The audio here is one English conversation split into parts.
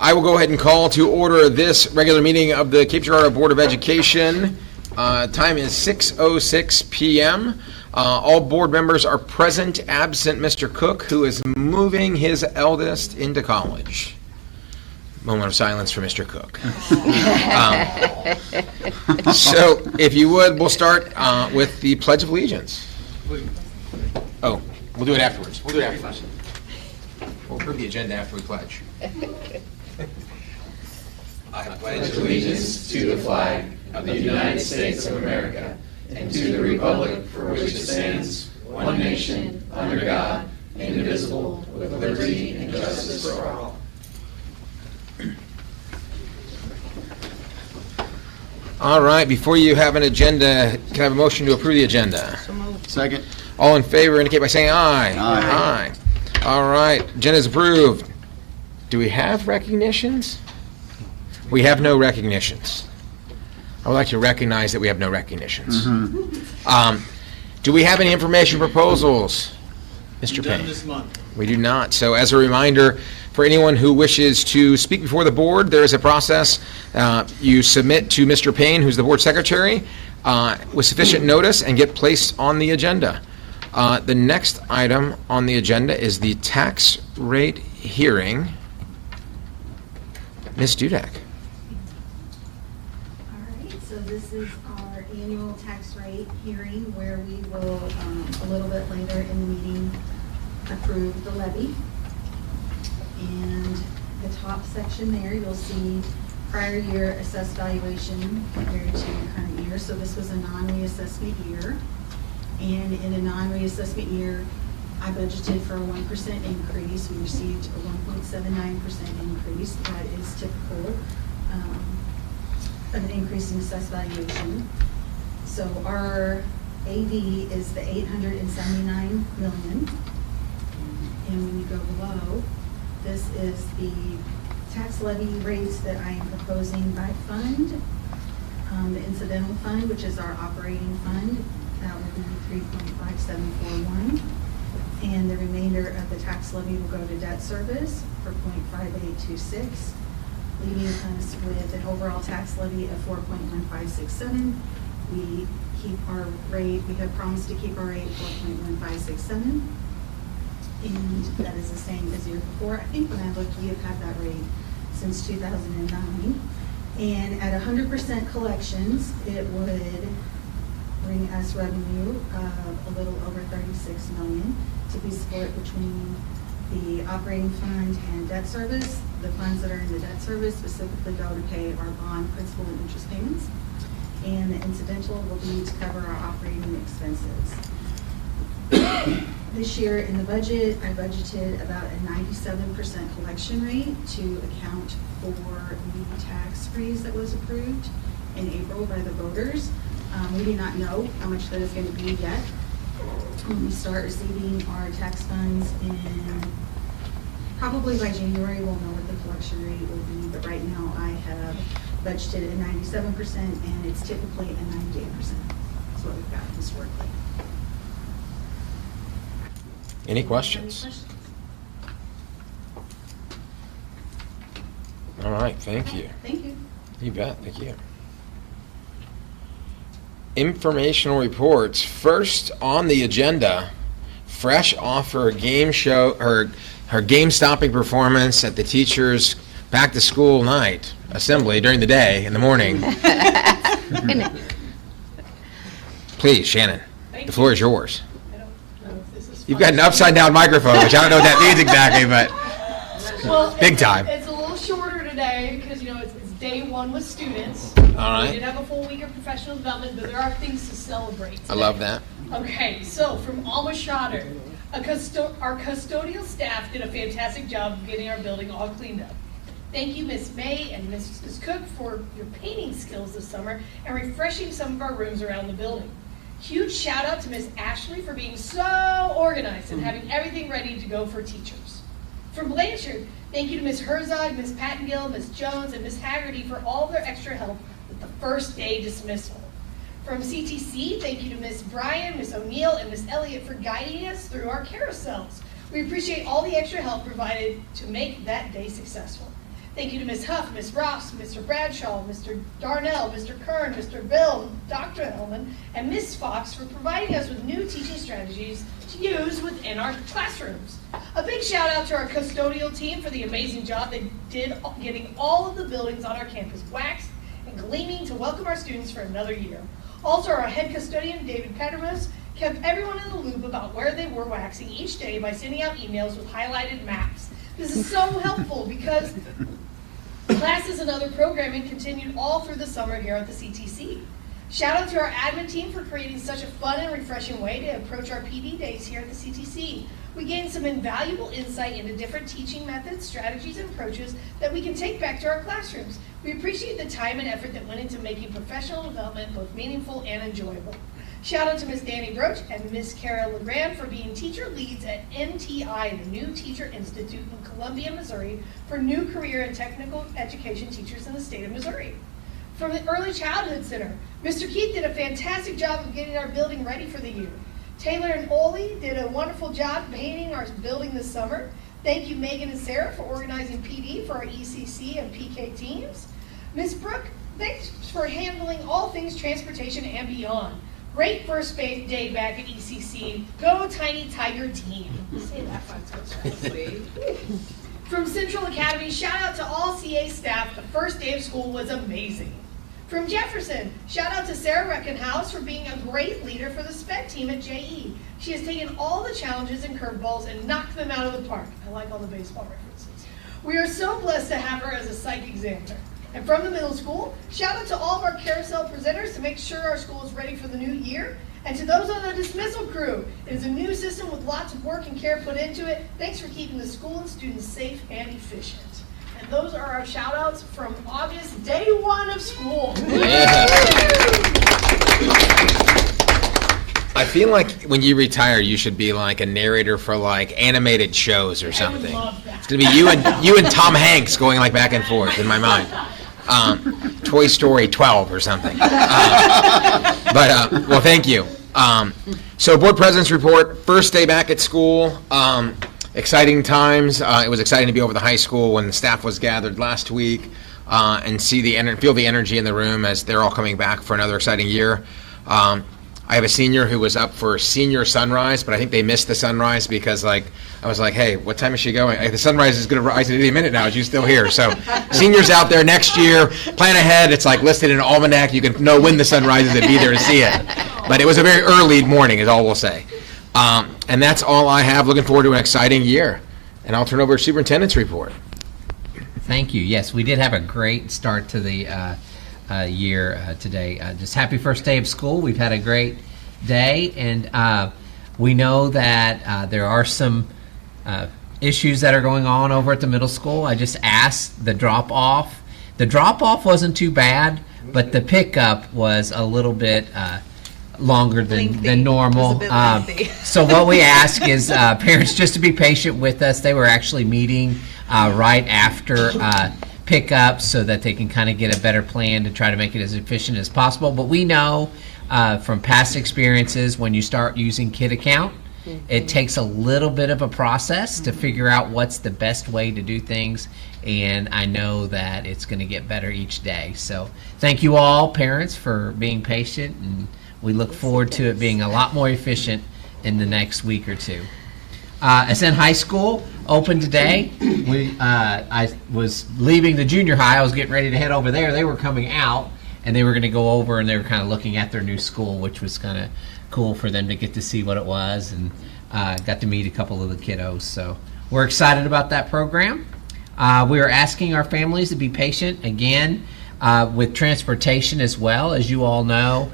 I will go ahead and call to order this regular meeting of the Cape Girardeau Board of Education. Time is 6:06 p.m. All board members are present, absent Mr. Cook, who is moving his eldest into college. Moment of silence for Mr. Cook. So, if you would, we'll start with the Pledge of Allegiance. Oh, we'll do it afterwards. We'll approve the agenda after we pledge. I pledge allegiance to the flag of the United States of America and to the republic for which it stands, one nation, under God, indivisible, with liberty and justice for all. All right, before you have an agenda, can I have a motion to approve the agenda? Second. All in favor indicate by saying aye. Aye. All right, agenda is approved. Do we have recognitions? We have no recognitions. I would like to recognize that we have no recognitions. Do we have any information proposals? Mr. Payne? This month. We do not. So as a reminder, for anyone who wishes to speak before the board, there is a process. You submit to Mr. Payne, who's the board secretary, with sufficient notice and get placed on the agenda. The next item on the agenda is the tax rate hearing. Ms. Dudek. All right, so this is our annual tax rate hearing where we will, a little bit later in the meeting, approve the levy. And the top section there, you'll see prior year assessed valuation compared to current year. So this was a non-reassessment year. And in a non-reassessment year, I budgeted for a 1% increase. We received a 1.79% increase. That is typical of an increase in assessed valuation. So our AV is the $879 million. And when you go below, this is the tax levy rates that I am proposing by fund. The incidental fund, which is our operating fund, that will be 3.5741. And the remainder of the tax levy will go to debt service for 0.5826, leaving us with an overall tax levy of 4.1567. We keep our rate, we have promised to keep our rate 4.1567. And that is the same as the year before. I think when I looked, we have had that rate since 2009. And at 100% collections, it would bring us revenue of a little over $36 million to be split between the operating fund and debt service. The funds that are in the debt service specifically go to pay our bond principal and interest payments. And the incidental will be to cover our operating expenses. This year in the budget, I budgeted about a 97% collection rate to account for the tax freeze that was approved in April by the voters. We do not know how much that is going to be yet. When we start receiving our tax funds in, probably by January, we'll know what the collection rate will be. But right now I have budgeted at 97% and it's typically a 98%. That's what we've got historically. Any questions? All right, thank you. Thank you. You bet, thank you. Informational reports. First on the agenda, fresh off her game show, her game-stopping performance at the teachers' back-to-school night assembly during the day in the morning. Please, Shannon, the floor is yours. You've got an upside-down microphone, which I don't know what that means exactly, but well, big time. It's a little shorter today because, you know, it's day one with students. All right. We did have a full week of professional development, but there are things to celebrate today. I love that. Okay, so from Alma Schroeder, our custodial staff did a fantastic job of getting our building all cleaned up. Thank you, Miss May and Mrs. Cook, for your painting skills this summer and refreshing some of our rooms around the building. Huge shout out to Miss Ashley for being so organized and having everything ready to go for teachers. From Blanchard, thank you to Miss Herzog, Miss Pattengill, Miss Jones, and Miss Haggerty for all their extra help with the first day dismissal. From CTC, thank you to Miss Bryan, Miss O'Neill, and Miss Elliott for guiding us through our carousels. We appreciate all the extra help provided to make that day successful. Thank you to Ms. Huff, Ms. Ross, Mr. Bradshaw, Mr. Darnell, Mr. Kern, Mr. Bill, Dr. Hellman, and Ms. Fox for providing us with new teaching strategies to use within our classrooms. A big shout out to our custodial team for the amazing job they did getting all of the buildings on our campus waxed and gleaming to welcome our students for another year. Also, our head custodian, David Pettermus, kept everyone in the loop about where they were waxing each day by sending out emails with highlighted maps. This is so helpful because classes and other programming continued all through the summer here at the CTC. Shout out to our admin team for creating such a fun and refreshing way to approach our PD days here at the CTC. We gained some invaluable insight into different teaching methods, strategies, and approaches that we can take back to our classrooms. We appreciate the time and effort that went into making professional development both meaningful and enjoyable. Shout out to Ms. Danny Broach and Ms. Kara LeGrand for being teacher leads at NTI, the New Teacher Institute in Columbia, Missouri, for new career and technical education teachers in the state of Missouri. From the Early Childhood Center, Mr. Keith did a fantastic job of getting our building ready for the year. Taylor and Oli did a wonderful job painting our building this summer. Thank you, Megan and Sarah, for organizing PD for our ECC and PK teams. Ms. Brooke, thanks for handling all things transportation and beyond. Great first day back at ECC. Go Tiny Tiger team. Say that 5 times. From Central Academy, shout out to all CA staff. The first day of school was amazing. From Jefferson, shout out to Sarah Reckenhouse for being a great leader for the SPED team at JE. She has taken all the challenges and curveballs and knocked them out of the park. I like all the baseball references. We are so blessed to have her as a psych examiner. And from the middle school, shout out to all of our carousel presenters to make sure our school is ready for the new year. And to those on the dismissal crew, it is a new system with lots of work and care put into it. Thanks for keeping the school and students safe and efficient. And those are our shout outs from August, day 1 of school. Yeah. I feel like when you retire, you should be like a narrator for like animated shows or something. I would love that. It's gonna be you and Tom Hanks going like back and forth in my mind. Toy Story 12 or something. Well, thank you. So board president's report, first day back at school. Exciting times. It was exciting to be over the high school when the staff was gathered last week and feel the energy in the room as they're all coming back for another exciting year. I have a senior who was up for senior sunrise, but I think they missed the sunrise because I was like, hey, what time is she going? The sunrise is going to rise in any minute now. Is you still here? So seniors out there next year, plan ahead. It's like listed in an almanac. You can know when the sun rises and be there to see it. But it was a very early morning is all we'll say. And that's all I have. Looking forward to an exciting year. And I'll turn over to superintendent's report. Thank you. Yes, we did have a great start to the year today. Just happy first day of school. We've had a great day, and we know that there are some issues that are going on over at the middle school. I just asked the drop-off. The drop-off wasn't too bad, but the pickup was a little bit longer than normal. So what we ask is parents just to be patient with us. They were actually meeting right after pickup so that they can kind of get a better plan to try to make it as efficient as possible. But we know from past experiences when you start using Kid Account, it takes a little bit of a process to figure out what's the best way to do things, and I know that it's going to get better each day. So thank you all, parents, for being patient, and we look forward to it being a lot more efficient in the next week or two. Ascent High School opened today. I was leaving the junior high. I was getting ready to head over there. They were coming out, and they were going to go over, and they were kind of looking at their new school, which was kind of cool for them to get to see what it was, and got to meet a couple of the kiddos. So we're excited about that program. We are asking our families to be patient, again, with transportation as well. As you all know,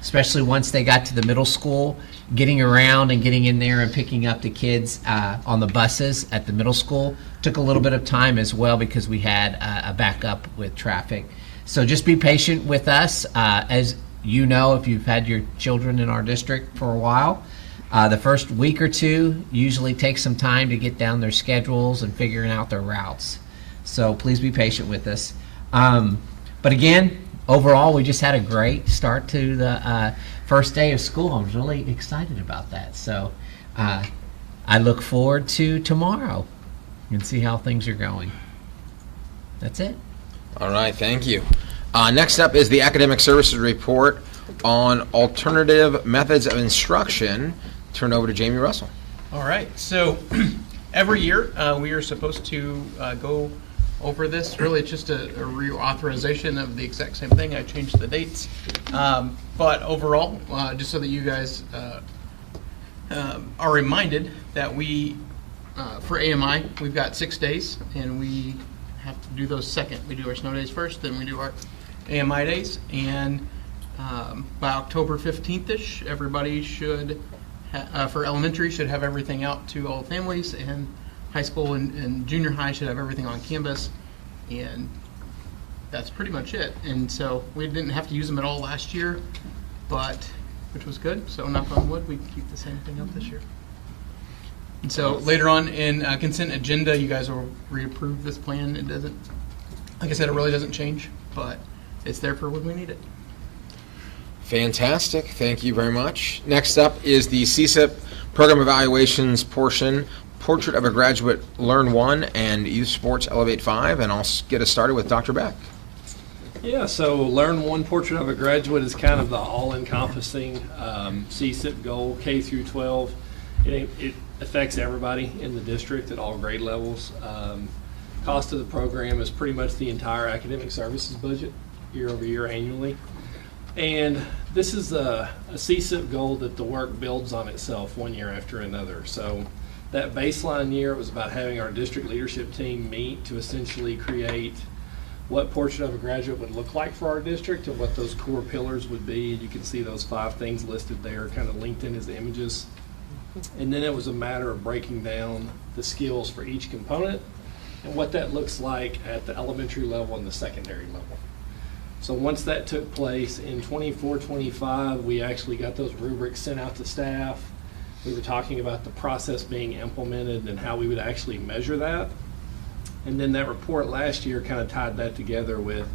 especially once they got to the middle school, getting around and getting in there and picking up the kids on the buses at the middle school took a little bit of time as well because we had a backup with traffic. So just be patient with us. As you know, if you've had your children in our district for a while, the first week or two usually takes some time to get down their schedules and figuring out their routes. So please be patient with us. But again, overall, we just had a great start to the first day of school. I was really excited about that. So I look forward to tomorrow and see how things are going. That's it. All right, thank you. Next up is the Academic Services Report on alternative methods of instruction. Turn over to Jamie Russell. All right, so every year we are supposed to go over this. Really, it's just a reauthorization of the exact same thing. I changed the dates. But overall, just so that you guys are reminded that we, for AMI, we've got 6 days, and we have to do those second. We do our snow days first, then we do our AMI days, and by October 15th-ish, everybody should, for elementary, should have everything out to all families, and high school and junior high should have everything on Canvas, and that's pretty much it. And so we didn't have to use them at all last year, which was good. So knock on wood, we keep the same thing up this year. And so later on in consent agenda, you guys will reapprove this plan. It doesn't, like I said, it really doesn't change, but it's there for when we need it. Fantastic. Thank you very much. Next up is the CSIP program evaluations portion, Portrait of a Graduate Learn 1 and Youth Sports Elevate 5, and I'll get us started with Dr. Beck. Yeah, so Learn 1 Portrait of a Graduate is kind of the all-encompassing CSIP goal, K through 12. It affects everybody in the district at all grade levels. Cost of the program is pretty much the entire academic services budget year over year annually. And this is a CSIP goal that the work builds on itself one year after another. So that baseline year was about having our district leadership team meet to essentially create what Portrait of a Graduate would look like for our district and what those core pillars would be. And you can see those 5 things listed there, kind of linked in as images. And then it was a matter of breaking down the skills for each component and what that looks like at the elementary level and the secondary level. So once that took place in 24-25, we actually got those rubrics sent out to staff. We were talking about the process being implemented and how we would actually measure that. And then that report last year kind of tied that together with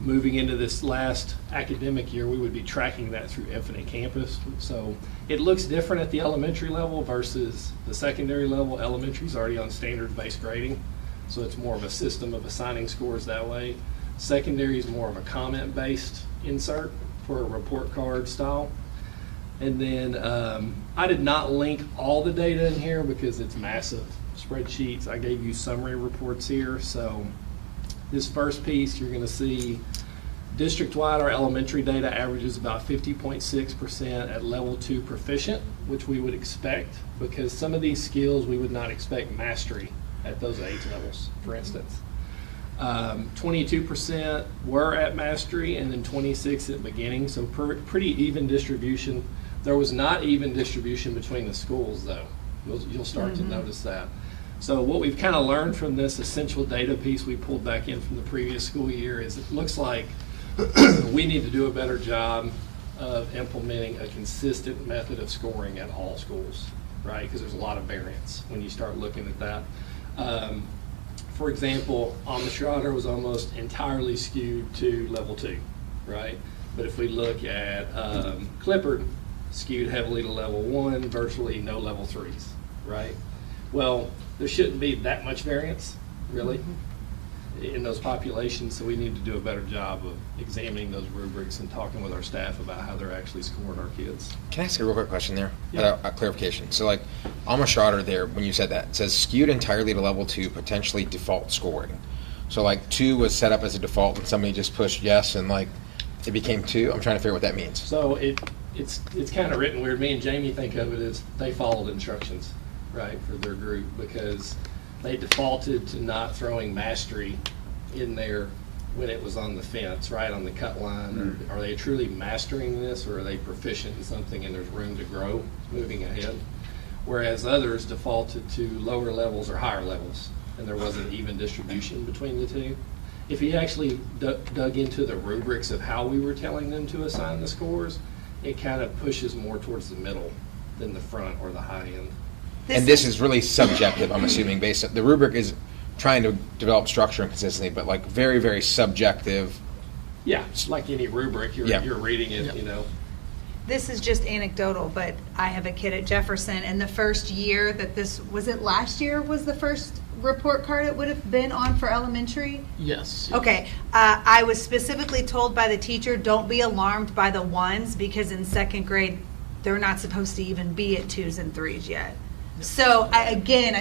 moving into this last academic year, we would be tracking that through Infinite Campus. So it looks different at the elementary level versus the secondary level. Elementary is already on standards-based grading, so it's more of a system of assigning scores that way. Secondary is more of a comment-based insert for a report card style. And then I did not link all the data in here because it's massive spreadsheets. I gave you summary reports here. So this first piece, you're going to see district-wide, our elementary data averages about 50.6% at level 2 proficient, which we would expect because some of these skills we would not expect mastery at those age levels, for instance. 22% were at mastery, and then 26 at beginning, so pretty even distribution. There was not even distribution between the schools, though. You'll start to notice that. So what we've kind of learned from this essential data piece we pulled back in from the previous school year is it looks like we need to do a better job of implementing a consistent method of scoring at all schools, right? Because there's a lot of variance when you start looking at that. For example, Amstrad was almost entirely skewed to level 2, right? But if we look at Clippard, skewed heavily to level 1, virtually no level 3s, right? Well, there shouldn't be that much variance, really, in those populations, so we need to do a better job of examining those rubrics and talking with our staff about how they're actually scoring our kids. Can I ask a real quick question there? Yeah. A clarification. So like Alma Schroeder there, when you said that, it says skewed entirely to level 2, potentially default scoring. So like 2 was set up as a default and somebody just pushed yes and like it became 2. I'm trying to figure out what that means. So it's kind of written weird. Me and Jamie think of it as they followed instructions, right, for their group because they defaulted to not throwing mastery in there when it was on the fence, right, on the cut line. Are they truly mastering this, or are they proficient in something and there's room to grow moving ahead? Whereas others defaulted to lower levels or higher levels, and there wasn't even distribution between the two. If you actually dug into the rubrics of how we were telling them to assign the scores, it kind of pushes more towards the middle than the front or the high end. And this is really subjective, I'm assuming, based on the rubric is trying to develop structure and consistency, but like very, very subjective. Yeah, like any rubric, you're reading it, Yeah. you know. this is just anecdotal, but I have a kid at Jefferson, and the first year that was it last year was the first report card it would have been on for elementary? Yes. Okay, I was specifically told by the teacher, don't be alarmed by the ones, because in second grade, they're not supposed to even be at 2s and 3s yet. So I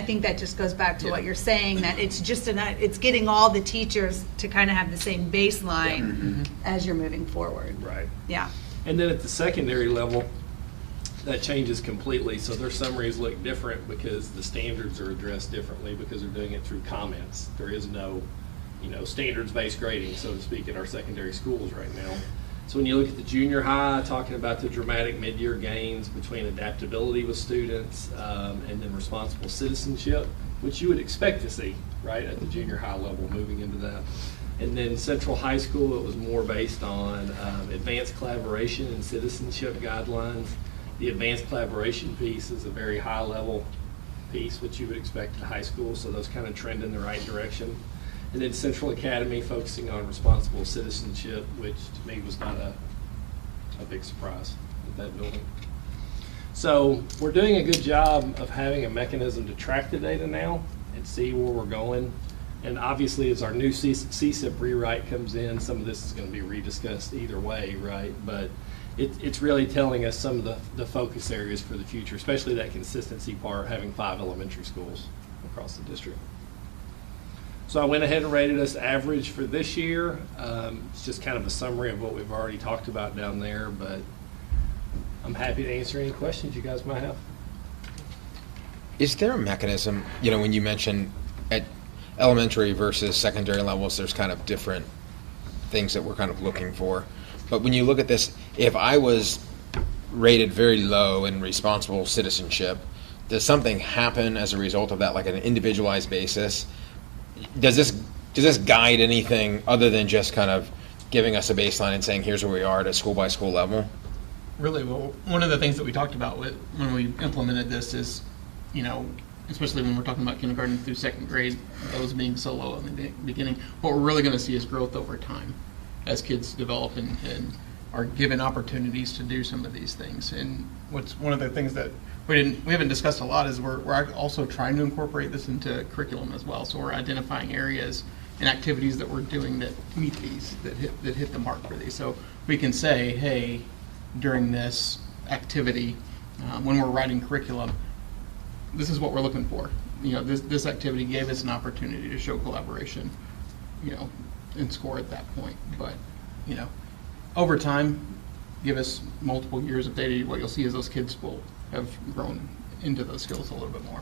think that just goes back to what you're saying, that it's just it's getting all the teachers to kind of have the same baseline as you're moving forward. Right. Yeah. And then at the secondary level, that changes completely. So their summaries look different because the standards are addressed differently because they're doing it through comments. There is no, standards-based grading, so to speak, in our secondary schools right now. So when you look at the junior high, talking about the dramatic mid-year gains between adaptability with students and then responsible citizenship, which you would expect to see, right, at the junior high level moving into that. And then Central High School, it was more based on advanced collaboration and citizenship guidelines. The advanced collaboration piece is a very high level piece, which you would expect at high school, so those kind of trend in the right direction. And then Central Academy focusing on responsible citizenship, which to me was not a big surprise at that building. So we're doing a good job of having a mechanism to track the data now and see where we're going. And obviously, as our new CSIP rewrite comes in, some of this is going to be rediscussed either way, right? But it's really telling us some of the focus areas for the future, especially that consistency part, having 5 elementary schools across the district. So I went ahead and rated us average for this year. It's just kind of a summary of what we've already talked about down there, but I'm happy to answer any questions you guys might have. Is there a mechanism, when you mention at elementary versus secondary levels, there's kind of different things that we're kind of looking for. But when you look at this, if I was rated very low in responsible citizenship, does something happen as a result of that, like an individualized basis? Does this guide anything other than just kind of giving us a baseline and saying, here's where we are at a school-by-school level? Really, well, one of the things that we talked about when we implemented this is, especially when we're talking about kindergarten through second grade, those being so low in the beginning, what we're really going to see is growth over time as kids develop and are given opportunities to do some of these things. And what's one of the things that we haven't discussed a lot is we're also trying to incorporate this into curriculum as well. So we're identifying areas and activities that we're doing that meet these, that hit the mark for these. So we can say, hey, during this activity, when we're writing curriculum, this is what we're looking for. This activity gave us an opportunity to show collaboration, and score at that point. But, over time, give us multiple years of data, what you'll see is those kids will have grown into those skills a little bit more.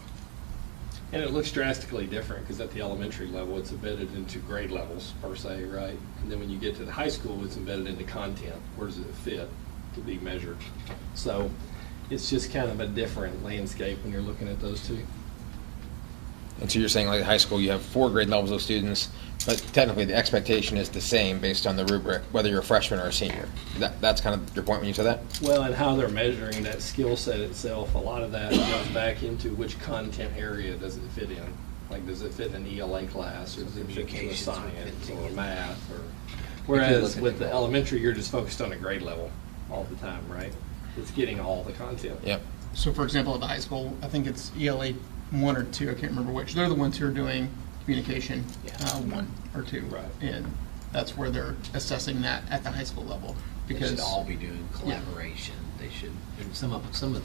And it looks drastically different because at the elementary level, it's embedded into grade levels per se, right? And then when you get to the high school, it's embedded into content. Where does it fit to be measured? So it's just kind of a different landscape when you're looking at those two. And so you're saying, like, high school, you have 4 grade levels of students, but technically the expectation is the same based on the rubric, whether you're a freshman or a senior. That's kind of your point when you said that? Well, and how they're measuring that skill set itself, a lot of that goes back into which content area does it fit in. Like, does it fit in an ELA class, or does it fit into a science or math? Whereas with the elementary, you're just focused on a grade level all the time, right? It's getting all the content. Yep. So for example, at the high school, I think it's ELA 1 or 2, I can't remember which. They're the ones who are doing communication 1 or 2. Right. And that's where they're assessing that at the high school level. They Because should all be doing collaboration. They should, and some of them,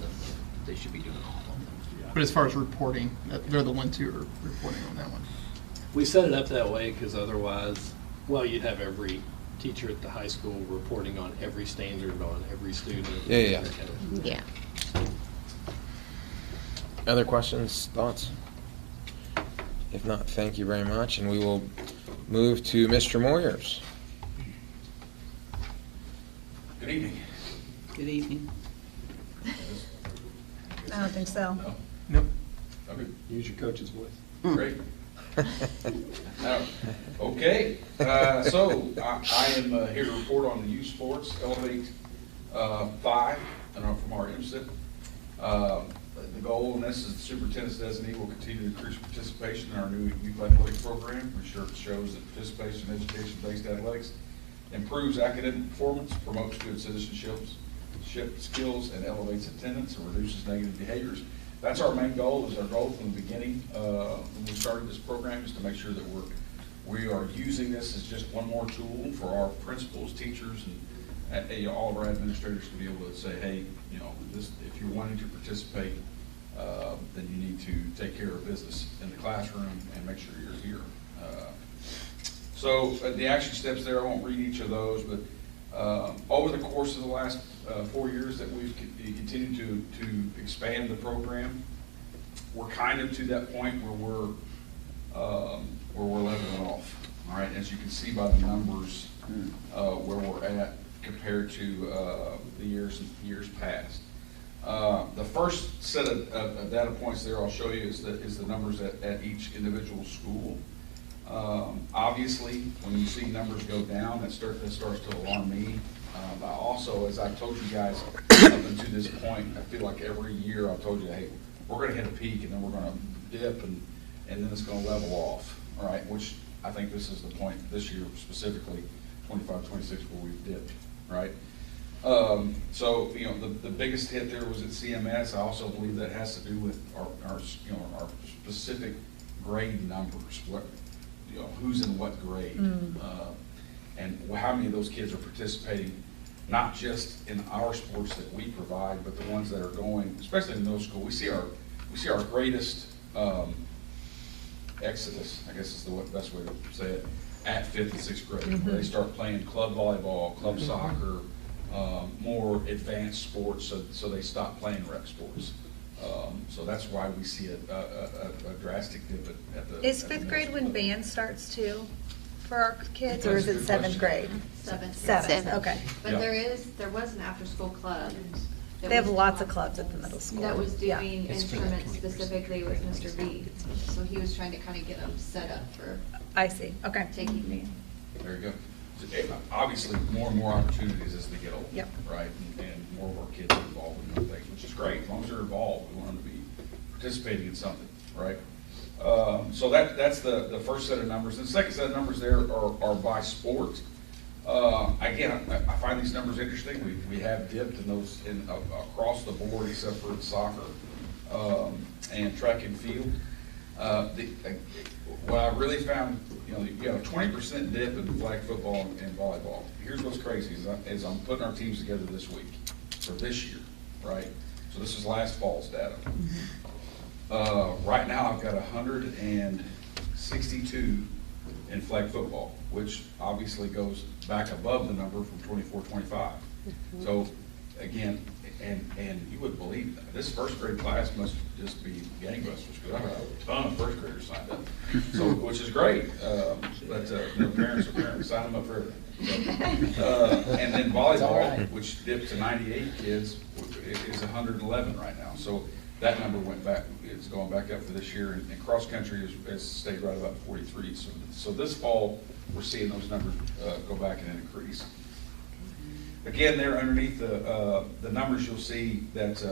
they should be doing all of them. But as far as reporting, they're the ones who are reporting on that one. We set it up that way because otherwise, well, you'd have every teacher at the high school reporting on every standard on every student. Yeah. Yeah. Other questions, thoughts? If not, thank you very much, and we will move to Mr. Moyers. Good evening. Good evening. I don't think so. No? Nope. Okay, Use your coach's voice. great. Okay, so I am here to report on the youth sports, Elevate 5, and I'm from our MSIP. The goal in this is the superintendent's designee will continue to increase participation in our new youth athletics program. Research shows that participation in education-based athletics improves academic performance, promotes good citizenships, skills and elevates attendance and reduces negative behaviors. That's our main goal, is our goal from the beginning, when we started this program, is to make sure that we are using this as just one more tool for our principals, teachers, and all of our administrators to be able to say, hey, you know, this, if you're wanting to participate, then you need to take care of business in the classroom and make sure you're here. So the action steps there, I won't read each of those, but over the course of the last 4 years that we've continued to expand the program, we're kind of to that point where we're leveling off. All right, as you can see by the numbers where we're at compared to the years past. The first set of data points there I'll show you is the numbers at each individual school. Obviously, when you see numbers go down, that starts to alarm me. But also, as I told you guys up until this point, I feel like every year I've told you, hey, we're going to hit a peak and then we're going to dip and then it's going to level off. All right, which I think this is the point this year specifically, 25, 26, where we've dipped. Right. So you know, the biggest hit there was at CMS. I also believe that has to do with our specific grade numbers. What, you know, who's in what grade, and how many of those kids are participating, not just in our sports that we provide, but the ones that are going, especially in middle school. We see our greatest exodus, I guess is the best way to say it, at 5th and 6th grade, where they start playing club volleyball, club soccer, more advanced sports, so they stop playing rec sports. So that's why we see a drastic dip at the. Is 5th grade when band starts too for our kids, or is it 7th grade? Seventh, okay. But Yeah. there was an after-school club. that They have was- lots of clubs at the middle school. That was Yeah. doing It's for the instruments 20%. specifically with Mr. V. So he was trying to kind of get them set up for I see, okay. taking band. There you go. So, obviously, more and more opportunities as they get older. Yep. Right, and more of our kids are involved in those things, which is great. As long as they're involved, we want them to be participating in something, right? So that's the first set of numbers. And the second set of numbers there are by sport. Again, I find these numbers interesting. We have dipped in those across the board except for soccer and track and field. What I really found, you know, you have a 20% dip in flag football and volleyball. Here's what's crazy is I'm putting our teams together this week for this year, right? So this is last fall's data. Right now I've got 162 in flag football, which obviously goes back above the number from 24-25. So again, and you would believe that this first grade class must just be gangbusters, because I have a ton of first graders signed up, so which is great. But their parents sign them up for everything. And then volleyball, which dipped to 98 kids, is 111 right now. So that number went back. It's going back up for this year, and cross country has stayed right about 43. So this fall we're seeing those numbers go back and increase. Again, there underneath the numbers, you'll see that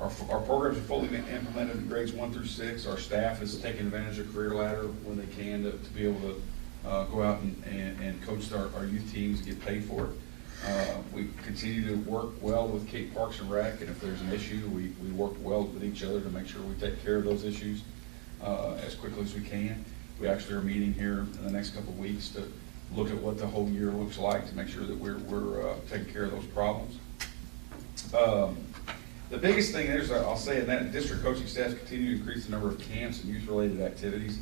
our programs are fully implemented in grades 1 through 6. Our staff is taking advantage of Career Ladder when they can to be able to go out and coach our youth teams, get paid for it. We continue to work well with Cape Parks and Rec, and if there's an issue, we work well with each other to make sure we take care of those issues as quickly as we can. We actually are meeting here in the next couple of weeks to look at what the whole year looks like to make sure that we're taking care of those problems. The biggest thing is, I'll say, in that district coaching staff continue to increase the number of camps and youth-related activities.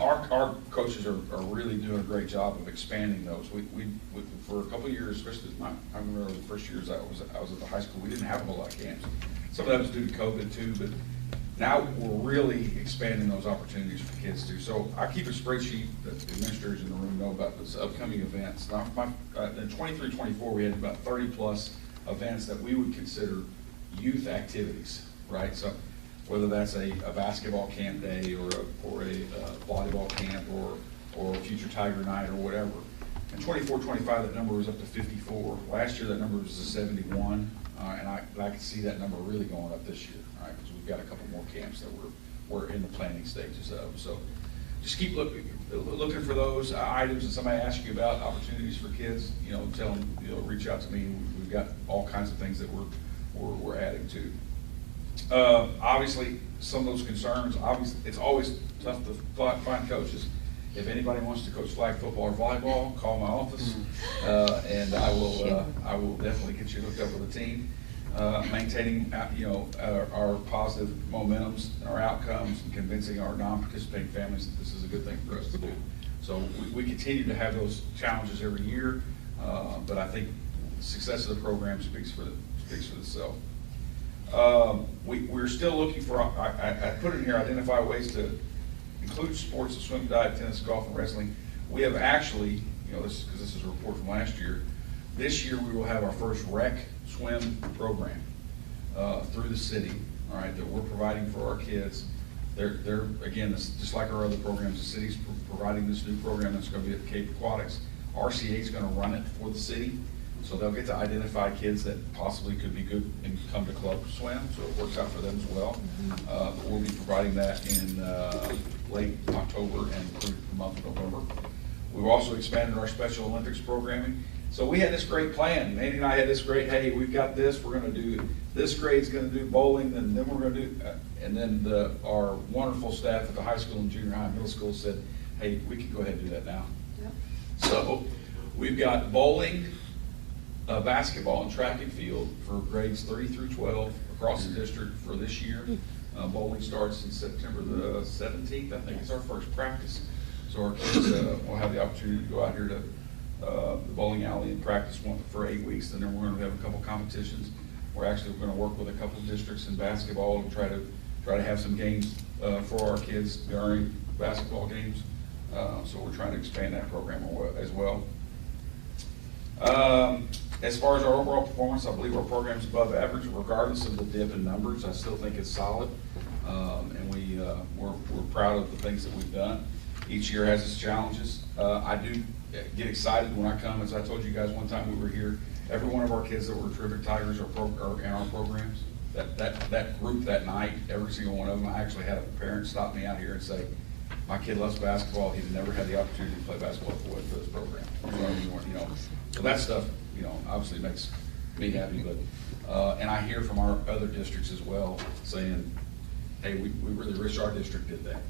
Our coaches are really doing a great job of expanding those. We for a couple of years, especially I remember the first years I was at the high school, we didn't have a whole lot of camps. Some of that was due to COVID too, but now we're really expanding those opportunities for kids too. So I keep a spreadsheet that the administrators in the room know about those upcoming events. Now, in 23-24, we had about 30 plus events that we would consider youth activities, right? So whether that's a basketball camp day or a volleyball camp or a future Tiger night or whatever. In 24-25, that number was up to 54. Last year, that number was to 71, and I can see that number really going up this year, right? Because we've got a couple more camps that we're in the planning stages of. So just keep looking. looking for those items that somebody asks you about, opportunities for kids, tell them, reach out to me. We've got all kinds of things that we're adding to. Obviously, some of those concerns, it's always tough to find coaches. If anybody wants to coach flag football or volleyball, call my office, and I will definitely get you hooked up with a team. Maintaining, our positive momentums and our outcomes, and convincing our non-participating families that this is a good thing for us to do. So we continue to have those challenges every year, but I think the success of the program speaks for itself. We're still looking for, I put in here, identify ways to include sports of swim, dive, tennis, golf, and wrestling. We have actually, because this is a report from last year, this year we will have our first rec swim program through the city, all right, that we're providing for our kids. They're again, just like our other programs, the city's providing this new program that's going to be at Cape Aquatics. RCA is going to run it for the city, so they'll get to identify kids that possibly could be good and come to club swim, so it works out for them as well. We'll be providing that in late October and through the month of November. We've also expanded our Special Olympics programming. So we had this great plan. Andy and I had this great, hey, we've got this, we're going to do, this grade's going to do bowling, and then we're going to do, and then our wonderful staff at the high school and junior high and middle school said, hey, we can go ahead and do that now. Yep. So we've got bowling, basketball, and track and field for grades 3 through 12 across the district for this year. Bowling starts in September the 17th, I think is our first practice. So our kids will have the opportunity to go out here to the bowling alley and practice for 8 weeks, and then we're going to have a couple competitions. We're actually going to work with a couple of districts in basketball and try to have some games for our kids during basketball games. So we're trying to expand that program as well. As far as our overall performance, I believe our program's above average, regardless of the dip in numbers. I still think it's solid, and we're proud of the things that we've done. Each year has its challenges. I do get excited when I come. As I told you guys one time we were here, every one of our kids that were Terrific Tigers are in our programs. That group that night, every single one of them, I actually had a parent stop me out here and say, my kid loves basketball. He's never had the opportunity to play basketball for this program. So that stuff, obviously makes me happy. But and I hear from our other districts as well saying, hey, we really wish our district did that.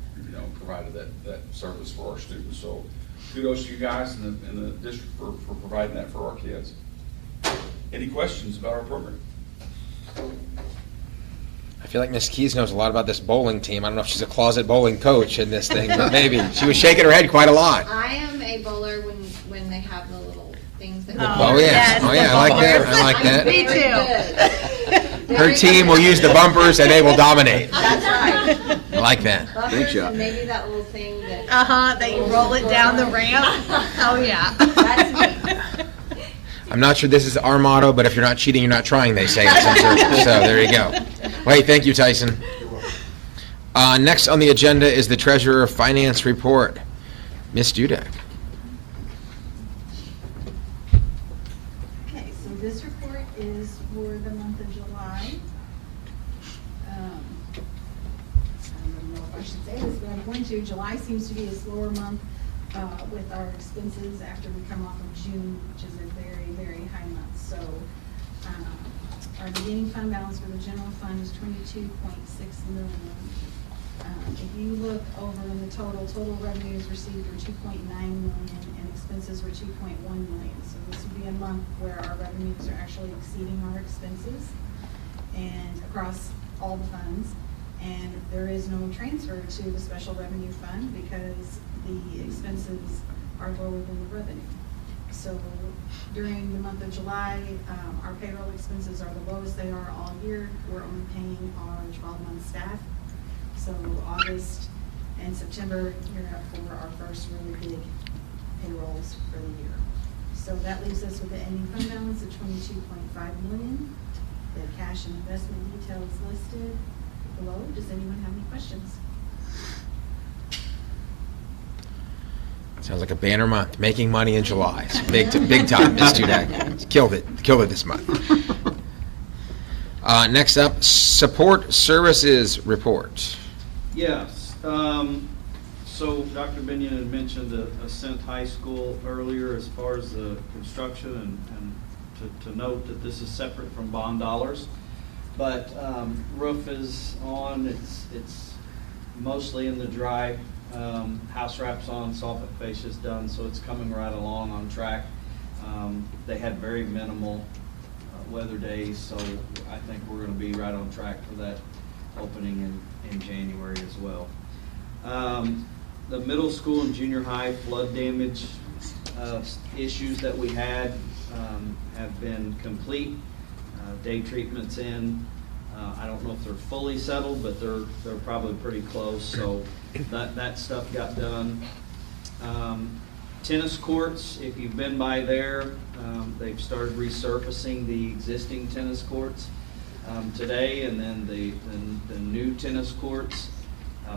Provided that service for our students. So kudos to you guys in the district for providing that for our kids. Any questions about our program? I feel like Miss Keys knows a lot about this bowling team. I don't know if she's a closet bowling coach in this thing, but maybe. She was shaking her head quite a lot. I am a bowler when they have the little things that. Oh, yeah. Oh, yeah, I like that. I like that. Me too. Her team will use the bumpers and they will dominate. That's right. I like that. Bumpers and maybe that little thing that. That you roll it down the ramp. Oh, yeah. That's me. I'm not sure this is our motto, but if you're not cheating, you're not trying, they say in some circles. So there you go. Well, hey, thank you, Tyson. Next on the agenda is the Treasurer Finance Report. Ms. Dudek. Okay, so this report is for the month of July. I don't know if I should say this, but I'm going to. July seems to be a slower month with our expenses after we come off of June, which is a very, very high month. So our beginning fund balance for the general fund is $22.6 million. If you look over in the total revenues received were $2.9 million and expenses were $2.1 million. So this would be a month where our revenues are actually exceeding our expenses and across all the funds. And there is no transfer to the special revenue fund because the expenses are lower than the revenue. So during the month of July, our payroll expenses are the lowest they are all year. We're only paying our 12-month staff. So August and September, you're up for our first really big payrolls for the year. So that leaves us with the ending fund balance of $22.5 million. The cash and investment details listed below. Does anyone have any questions? Sounds like a banner month. Making money in July. It's big time, Ms. Dudek. Killed it this month. Next up, Support Services Report. Yes. So Dr. Binion had mentioned Ascent High School earlier as far as the construction, and to note that this is separate from bond dollars. But roof is on, it's mostly in the dry. House wraps on, soffit fascia's done, so it's coming right along on track. They had very minimal weather days, so I think we're going to be right on track for that opening in January as well. The middle school and junior high flood damage issues that we had have been complete. Day treatment's in. I don't know if they're fully settled, but they're probably pretty close. So that stuff got done. Tennis courts, if you've been by there, they've started resurfacing the existing tennis courts today, and then the new tennis courts.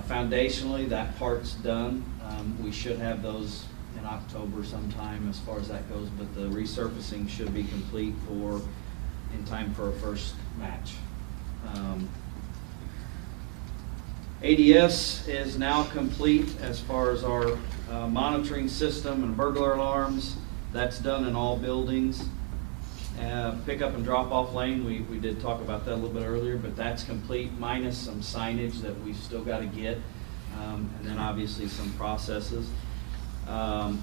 Foundationally, that part's done. We should have those in October sometime as far as that goes, but the resurfacing should be complete in time for our first match. ADS is now complete as far as our monitoring system and burglar alarms. That's done in all buildings. Pickup and drop-off lane, we did talk about that a little bit earlier, but that's complete, minus some signage that we've still got to get, and then obviously some processes.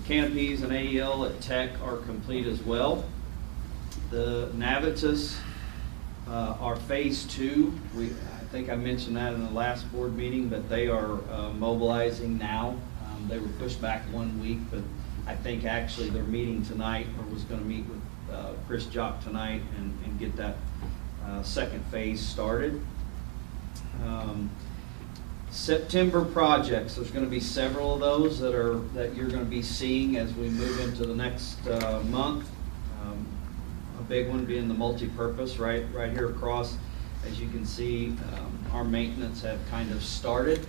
Canopies and AEL at Tech are complete as well. The Navitas are phase 2. I think I mentioned that in the last board meeting, but they are mobilizing now. They were pushed back 1 week, but I think actually they're meeting tonight, or was going to meet with Chris Jock tonight and get that second phase started. September projects, there's going to be several of those that you're going to be seeing as we move into the next month. A big one being the multi-purpose right here across. As you can see, our maintenance have kind of started.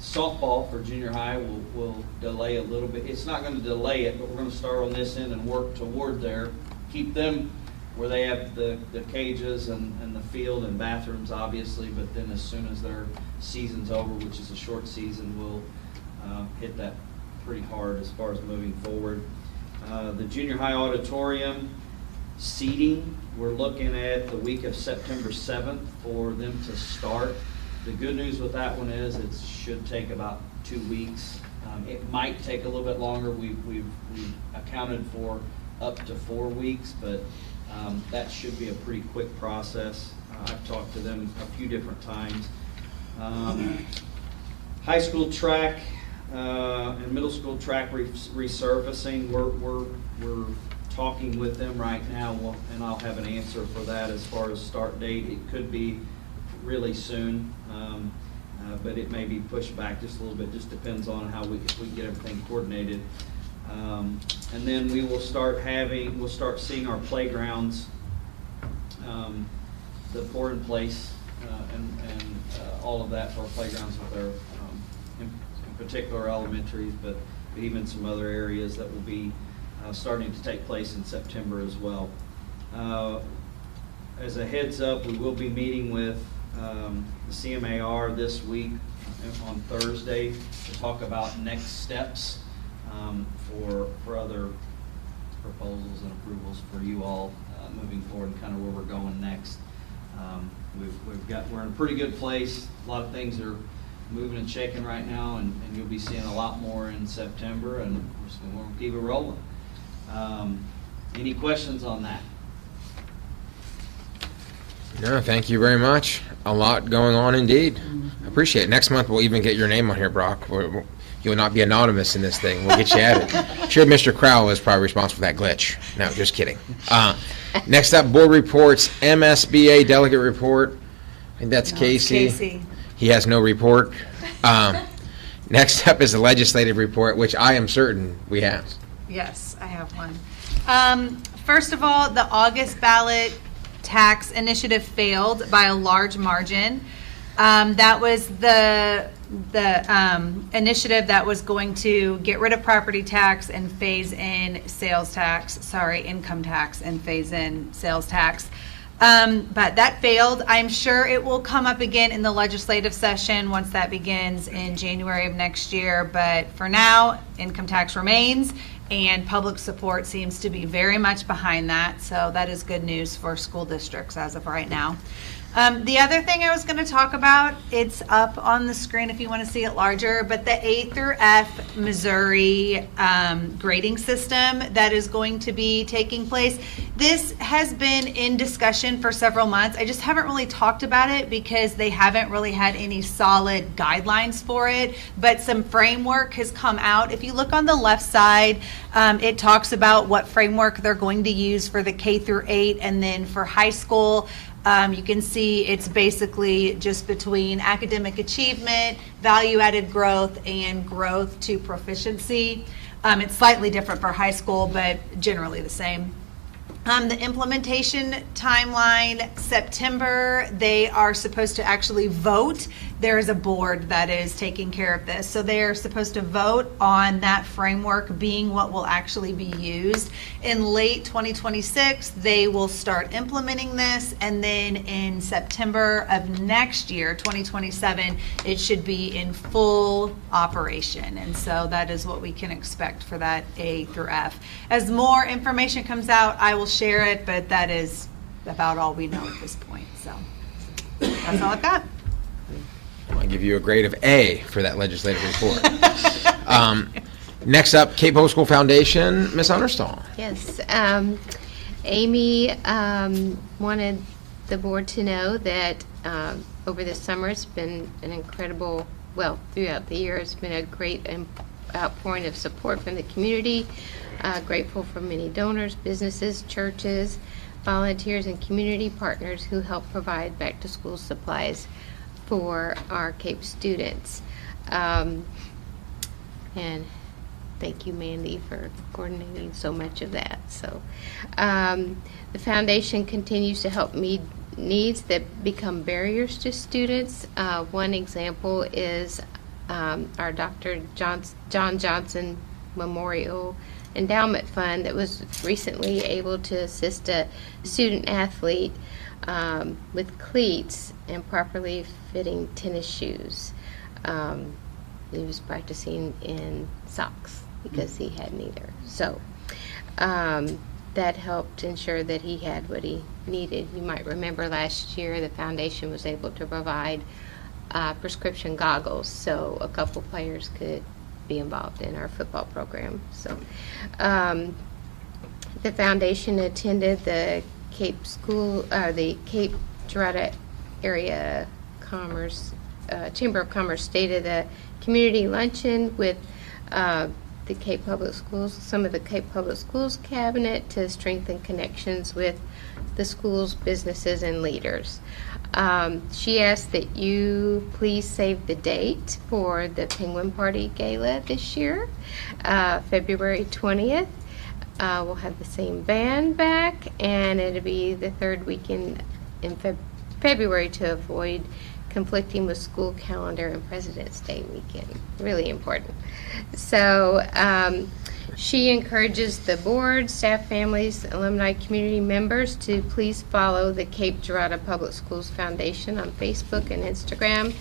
Softball for junior high will delay a little bit. It's not going to delay it, but we're going to start on this end and work toward there. Keep them where they have the cages and the field and bathrooms, obviously, but then as soon as their season's over, which is a short season, we'll hit that pretty hard as far as moving forward. The junior high auditorium seating, we're looking at the week of September 7th for them to start. The good news with that one is it should take about 2 weeks. It might take a little bit longer. We've accounted for up to 4 weeks, but that should be a pretty quick process. I've talked to them a few different times. High school track and middle school track resurfacing, we're talking with them right now, and I'll have an answer for that as far as start date. It could be really soon, but it may be pushed back just a little bit. Just depends on how we get everything coordinated. And then we will we'll start seeing our playgrounds, the pour in place, and all of that for our playgrounds with our, in particular elementaries, but even some other areas that will be starting to take place in September as well. As a heads up, we will be meeting with the CMAR this week on Thursday to talk about next steps for other proposals and approvals for you all moving forward, and kind of where we're going next. We're in a pretty good place. A lot of things are moving and shaking right now, and you'll be seeing a lot more in September, and we're just going to keep it rolling. Any questions on that? No, thank you very much. A lot going on indeed. I appreciate it. Next month, we'll even get your name on here, Brock. You'll not be anonymous in this thing. We'll get you added. Sure, Mr. Crowell is probably responsible for that glitch. No, just kidding. Next up, board reports, MSBA delegate report. I think that's Casey. Casey. He has no report. Next up is the legislative report, which I am certain we have. Yes, I have one. First of all, the August ballot tax initiative failed by a large margin. That was the initiative that was going to get rid of property tax and phase in income tax and phase in sales tax. But that failed. I'm sure it will come up again in the legislative session once that begins in January of next year. But for now, income tax remains, and public support seems to be very much behind that. So that is good news for school districts as of right now. The other thing I was going to talk about, it's up on the screen if you want to see it larger, but the A through F Missouri grading system that is going to be taking place. This has been in discussion for several months. I just haven't really talked about it because they haven't really had any solid guidelines for it, but some framework has come out. If you look on the left side, it talks about what framework they're going to use for the K through 8, and then for high school, you can see it's basically just between academic achievement, value-added growth, and growth to proficiency. It's slightly different for high school, but generally the same. The implementation timeline, September, they are supposed to actually vote. There is a board that is taking care of this. So they are supposed to vote on that framework being what will actually be used. In late 2026, they will start implementing this. And then in September of next year, 2027, it should be in full operation. And so that is what we can expect for that A through F. As more information comes out, I will share it, but that is about all we know at this point. So that's all I've got. I'll give you a grade of A for that legislative report. Next up, Cape Public School Foundation, Ms. Understall. Yes, Amy wanted the board to know that over the summer it's been an incredible, well, throughout the year it's been a great outpouring of support from the community. Grateful for many donors, businesses, churches, volunteers, and community partners who help provide back-to-school supplies for our Cape students. And thank you, Mandy, for coordinating so much of that. So the foundation continues to help meet needs that become barriers to students. One example is our Dr. John Johnson Memorial Endowment Fund that was recently able to assist a student athlete with cleats and properly fitting tennis shoes. He was practicing in socks because he had neither. So that helped ensure that he had what he needed. You might remember last year the foundation was able to provide prescription goggles so a couple players could be involved in our football program. So the foundation attended the Cape Girardeau Area Commerce Chamber of Commerce stated a community luncheon with the Cape Public Schools, some of the Cape Public Schools cabinet to strengthen connections with the school's businesses and leaders. She asked that you please save the date for the Penguin Party Gala this year, February 20th. We'll have the same band back, and it'll be the third weekend in February to avoid conflicting with school calendar and President's Day weekend. Really important. So she encourages the board, staff, families, alumni, community members to please follow the Cape Girardeau Public Schools Foundation on Facebook and Instagram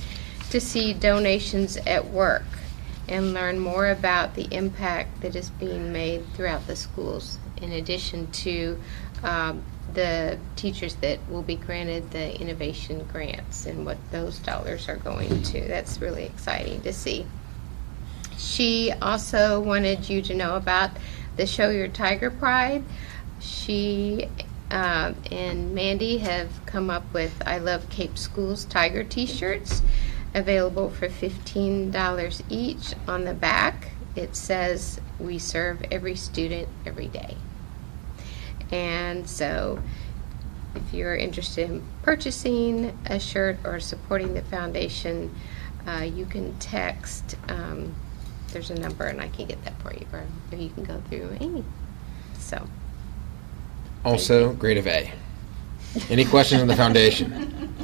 to see donations at work and learn more about the impact that is being made throughout the schools, in addition to the teachers that will be granted the innovation grants and what those dollars are going to. That's really exciting to see. She also wanted you to know about the Show Your Tiger Pride. She and Mandy have come up with I Love Cape Schools Tiger t-shirts, available for $15 each. On the back it says, "We serve every student every day." And so if you're interested in purchasing a shirt or supporting the foundation, you can text, there's a number and I can get that for you, or you can go through Amy. So. Also, grade of A. Any questions on the foundation?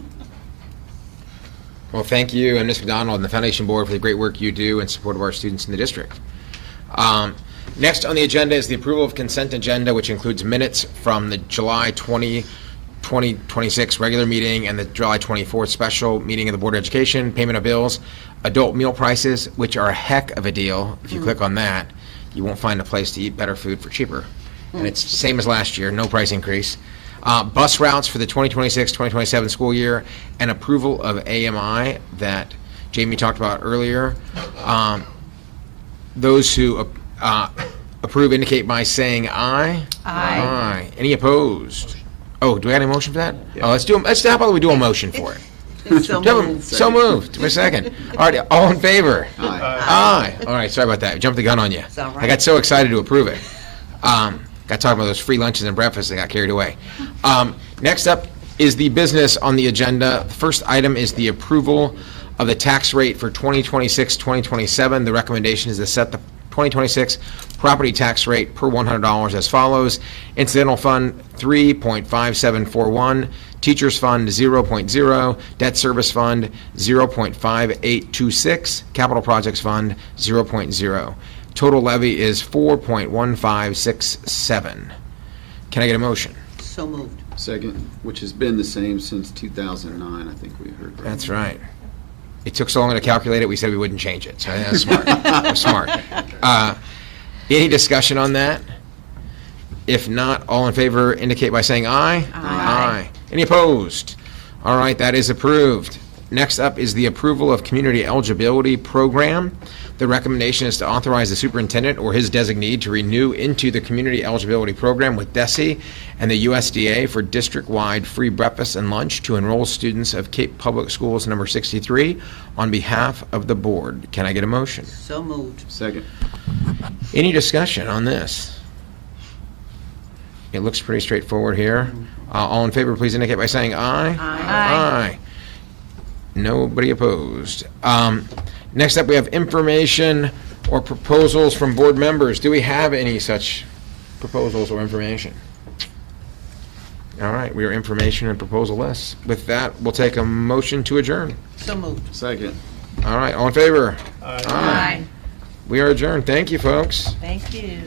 Well, thank you, and Ms. McDonald and the Foundation Board for the great work you do in support of our students in the district. Next on the agenda is the approval of consent agenda, which includes minutes from the July 2020 2026 regular meeting and the July 24th special meeting of the Board of Education, payment of bills, adult meal prices, which are a heck of a deal. If you click on that, you won't find a place to eat better food for cheaper. And it's same as last year, no price increase. Bus routes for the 2026-2027 school year, and approval of AMI that Jamie talked about earlier. Those who approve indicate by saying aye. Aye. Any opposed? Oh, do we have any motion for that? Oh, how about we do a motion for it? So Do you have a- moved. So moved. Do we have a second? All right, all in favor? Aye. All right, sorry about that. I jumped the gun on you. It's all right. I got so excited to approve it. Got talking about those free lunches and breakfasts, I got carried away. Next up is the business on the agenda. The first item is the approval of the tax rate for 2026-2027. The recommendation is to set the 2026 property tax rate per $100 as follows. Incidental fund 3.5741, teachers fund 0.0, debt service fund 0.5826, capital projects fund 0.0. Total levy is 4.1567. Can I get a motion? So moved. Second, which has been the same since 2009, I think we heard. That's right. It took so long to calculate it, we said we wouldn't change it, so I think that's smart. That's smart. Any discussion on that? If not, all in favor indicate by saying aye. Aye. Any opposed? All right, that is approved. Next up is the approval of community eligibility program. The recommendation is to authorize the superintendent or his designee to renew into the community eligibility program with DESE and the USDA for district-wide free breakfast and lunch to enroll students of Cape Public Schools number 63 on behalf of the board. Can I get a motion? So moved. Second. Any discussion on this? It looks pretty straightforward here. All in favor, please indicate by saying aye. Aye. Nobody opposed. Next up, we have information or proposals from board members. Do we have any such proposals or information? All right, we are information and proposal-less. With that, we'll take a motion to adjourn. So moved. Second. All right, all in favor? Aye. We are adjourned. Thank you, folks. Thank you.